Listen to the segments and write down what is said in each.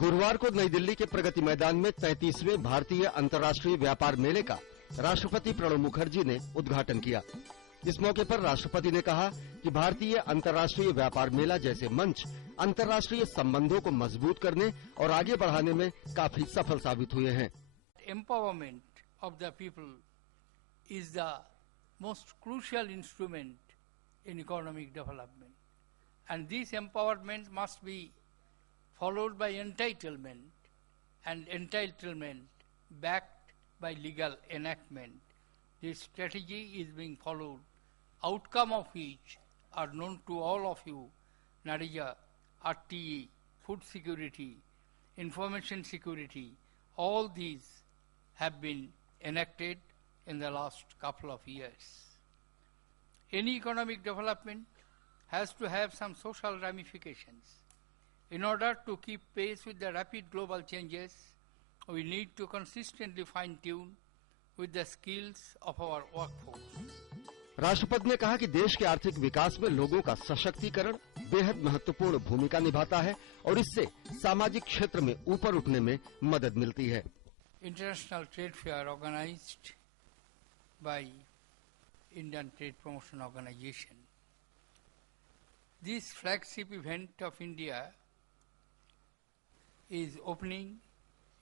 गुरुवार को नई दिल्ली के प्रगति मैदान में 33वें भारतीय अंतर्राष्ट्रीय व्यापार मेले का राष्ट्रपति प्रणब मुखर्जी ने उद्घाटन किया। इस मौके पर राष्ट्रपति ने कहा कि भारतीय अंतर्राष्ट्रीय व्यापार मेला जैसे मंच अंतर्राष्ट्रीय संबंधों को मजबूत करने और आगे बढ़ाने में काफी सफल साबित हुए हैं। Empowerment of the people is the most crucial instrument in economic development, and this empowerment must be followed by entitlement, and entitlement backed by legal enactment. This strategy is being followed, outcome of which are known to all of you: NAREGA, RTE, food security, information security. All these have been enacted in the last couple of years. Any economic development has to have some social ramifications. In order to keep pace with the rapid global changes, we need to consistently fine-tune with the skills of our workforce. राष्ट्रपति ने कहा कि देश के आर्थिक विकास में लोगों का सशक्तिकरण बेहद महत्वपूर्ण भूमिका निभाता है और इससे सामाजिक क्षेत्र में ऊपर उठने में मदद मिलती है। International Trade Fair organized by Indian Trade Promotion Organization. This flagship event of India is opening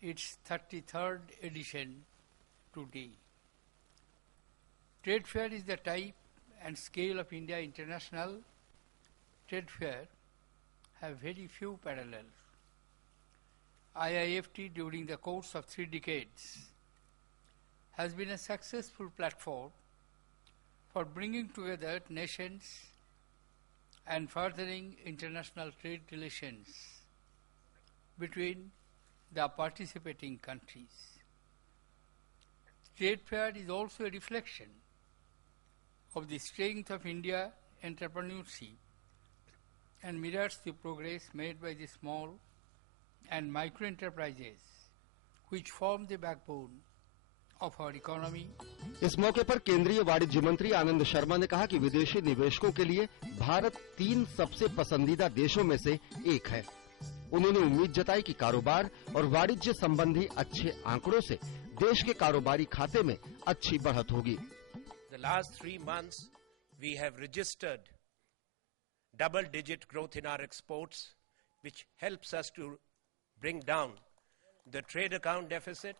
its 33rd edition today. Trade fair is the type and scale of India International Trade Fair have very few parallels. IIFT during the course of 3 decades has been a successful platform for bringing together nations and furthering international trade relations between the participating countries. Trade fair is also a reflection of the strength of India entrepreneurship and mirrors the progress made by the small and micro enterprises which form the backbone of our economy. इस मौके पर केंद्रीय वाणिज्य मंत्री आनंद शर्मा ने कहा कि विदेशी निवेशकों के लिए भारत 3 सबसे पसंदीदा देशों में से एक है। उन्होंने उम्मीद जताई कि कारोबार और वाणिज्य संबंधी अच्छे आंकड़ों से देश के कारोबारी खाते में अच्छी बढ़त होगी। The last 3 months we have registered double-digit growth in our exports, which helps us to bring down the trade account deficit,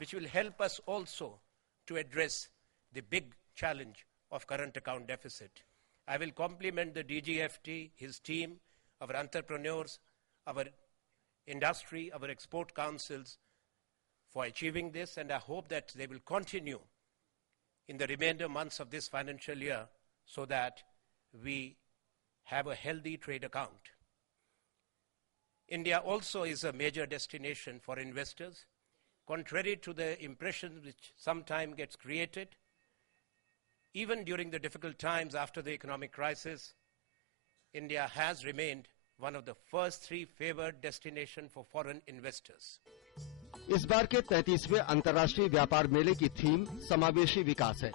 which will help us also to address the big challenge of current account deficit. I will compliment the DGFT, his team, our entrepreneurs, our industry, our export councils for achieving this, and I hope that they will continue in the remainder months of this financial year so that we have a healthy trade account. India also is a major destination for investors. Contrary to the impression which sometimes gets created, even during the difficult times after the economic crisis, India has remained one of the first 3 favored destinations for foreign investors. इस बार के 33वें अंतर्राष्ट्रीय व्यापार मेले की theme समावेशी विकास है।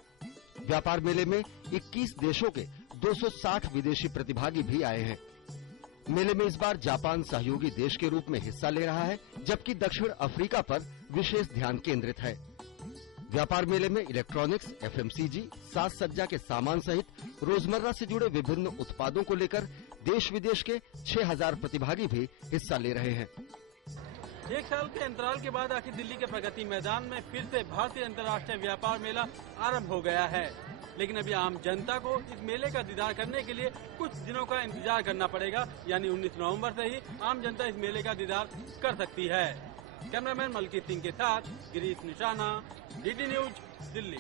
व्यापार मेले में 21 देशों के 260 विदेशी प्रतिभागी भी आए हैं। मेले में इस बार जापान सहयोगी देश के रूप में हिस्सा ले रहा है, जबकि दक्षिण अफ्रीका पर विशेष ध्यान केंद्रित है। व्यापार मेले में इलेक्ट्रॉनिक्स, एफएमसीजी, साज सज्जा के सामान सहित रोजमर्रा से जुड़े विभिन्न उत्पादों को लेकर देश विदेश के 6000 प्रतिभागी भी हिस्सा ले रहे हैं। 1 साल के अंतराल के बाद आखिर दिल्ली के प्रगति मैदान में फिर से भारतीय अंतर्राष्ट्रीय व्यापार मेला आरंभ हो गया है, लेकिन अभी आम जनता को इस मेले का दीदार करने के लिए कुछ दिनों का इंतजार करना पड़ेगा। यानी 19 नवंबर से ही आम जनता इस मेले का दीदार कर सकती है। कैमरामैन मलकीत सिंह के साथ गिरीश निशाना, डीडी न्यूज, दिल्ली।